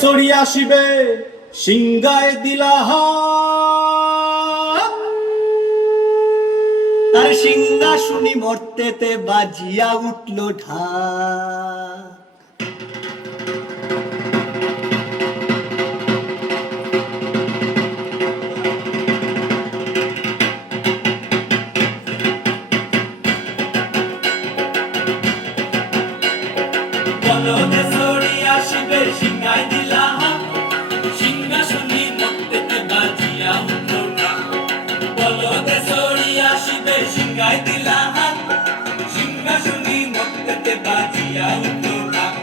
চড়ি আসিবে সিংগায় দিলাহা তার সিংহাসনী মর্তেতে বাজিয়া উঠল ঢাক। বলদে চড়ি আসিবে সিংহায় দিলাহা সিংহাসনী মর্তেতে বাজিয়া উঠল ঢাক। বলদে চড়ি আসিবে সিংহায় দিলাহা সিংহাসনী মর্তেতে বাজিয়া উঠল ঢাক।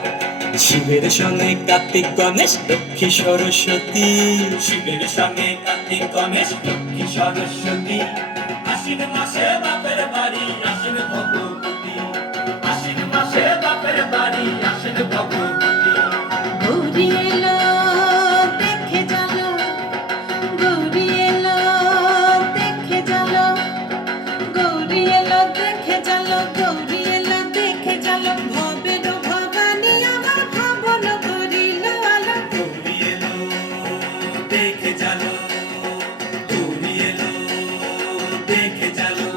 শিবের সঙ্গে কার্তিক গণেশ লক্ষ্মী সরস্বতী, শিবের সঙ্গে কার্তিক গণেশ লক্ষ্মী সরস্বতী, আশ্বিন মাসে বাপের বাড়ি আসেন ভগবতী, আশ্বিন মাসে বাপের বাড়ি আসেন ভগবতী। গৌরী এলো দেখে জালো, গৌরী এলো দেখে জালো, গৌরী এলো দেখে জালো, গৌরী এলো দেখে জালো, ভবের ভবানী আমার ভাবন করিল আলো। গৌরী এলো দেখে জালো, গৌরী এলো দেখে জালো।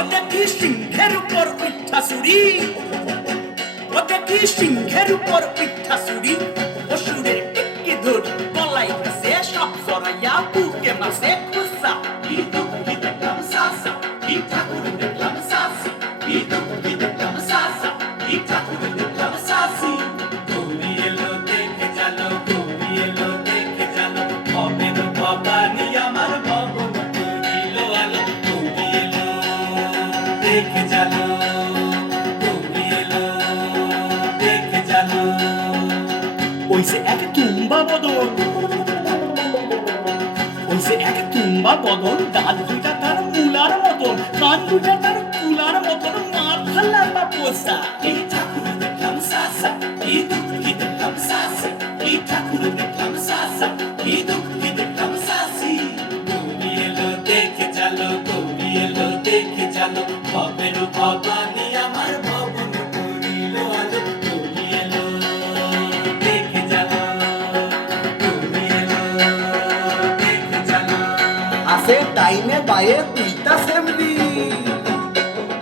ওটা কি সিংহের উপর উঠা চুরি, ওটা কি সিংহের উপর উঠা চুরি, অসুরের টিকি ধরি গলায় গেছে সব জড়াইয়া বুকে মাসে খুসা। কি দুঃখী দেখলাম সাসা, কি ঠাকুর দেখলাম সাসি, কি দুঃখী দেখলাম সাসা, কি ঠাকুর দেখলাম সাসি। গৌরী এলো দেখে জালো, গৌরী এলো দেখে জালো, ভবের ভবানী আমার ভবন করিল আলো। গৌরী এলো দেখে জালো, গৌরী এলো দেখে জালো। ওই যে এক তুম্বা বদন, ওই যে এক তুম্বা বদন, ডাল দুইটা তার মূলার মতন, কান দুইটা তার তুলার মতন, মাথা লম্বা পোষা। এই ঠাকুর দেখলাম সাসা, এই দুঃখী দেখলাম সাসি, এই ঠাকুর দেখলাম সাসা, এই দুঃখী দেখলাম সাসি। গৌরী এলো দেখে জালো, গৌরী এলো দেখে জালো, ভবের ভবানী আমার ভবন করিল আলো। গৌরী এলো দেখে জালো, গৌরী এলো দেখে জালো। আছে টাইমে পায়ে তুইতা সেমরি,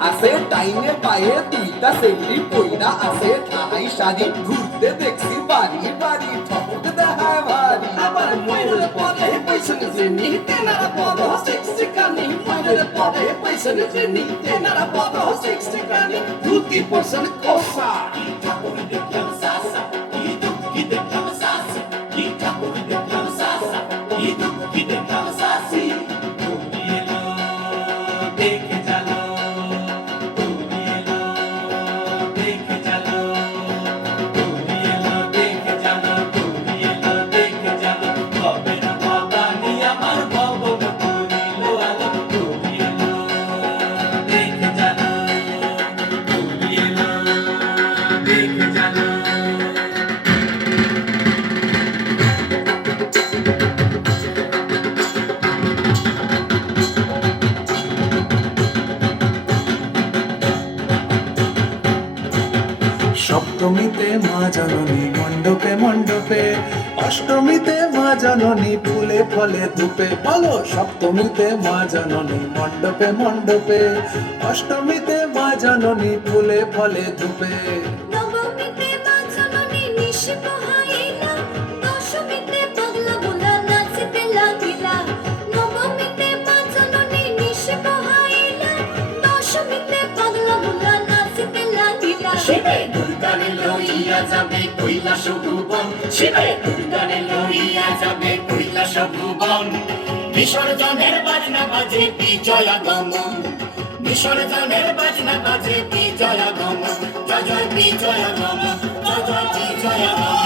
আছে টাইমে পায়ে তুইতা সেমরি, কইরা আছে ঠাই শাড়ি, ঘুরতে দেখছি বাড়ি বাড়ি, ঠকুর দেখায় ভারী। আবার ময়ূরের পরে পয়সনে চিনি, তেনারা পদ সিক্সটি কানি, ময়ূরের পরে পয়সনে চিনি, তেনারা পদ সিক্সটি কানি, 2-3% কোসা। কি ঠাকুর দেখলাম সাসা, কি দুঃখী দেখলাম সাসি, কি ঠাকুর দেখলাম সাসা, কি দুঃখী দেখলাম সাসি। গৌরী এলো দেখে জালো, গৌরী এলো দেখে জালো, গৌরী এলো দেখে জালো, গৌরী এলো দেখে জালো, ভবের ভবানী আমার ভবন করিল আলো। গৌরী এলো দেখে জালো, গৌরী এলো দেখে জালো। সপ্তমীতে মা জননী মণ্ডপে মণ্ডপে, অষ্টমীতে মা জননী ফুলে ফলে ধূপে। বলো সপ্তমীতে মা জননী মণ্ডপে মণ্ডপে, অষ্টমীতে মা জননী ফুলে ফলে ধূপে। নবমীতে মা জননী নিশি পোহাইলা, দশমীতে পাগলা বুলা নাচিতে লাগিলা। নবমীতে মা জননী নিশি পোহাইলা, দশমীতে পাগলা বুলা নাচিতে লাগিলা। শিবে দুর্গারে লইয়া যাবে কৈলাস ভুবন, শিবে দুর্গারে লইয়া যাবে কৈলাস ভুবন। বিসর্জনের বাজনা বাজে বিজয়া গমন, বিসর্জনের বাজনা বাজে বিজয়া গমন, জয় জয় বিজয়া গমন, জয় জয় বিজয়া গমন।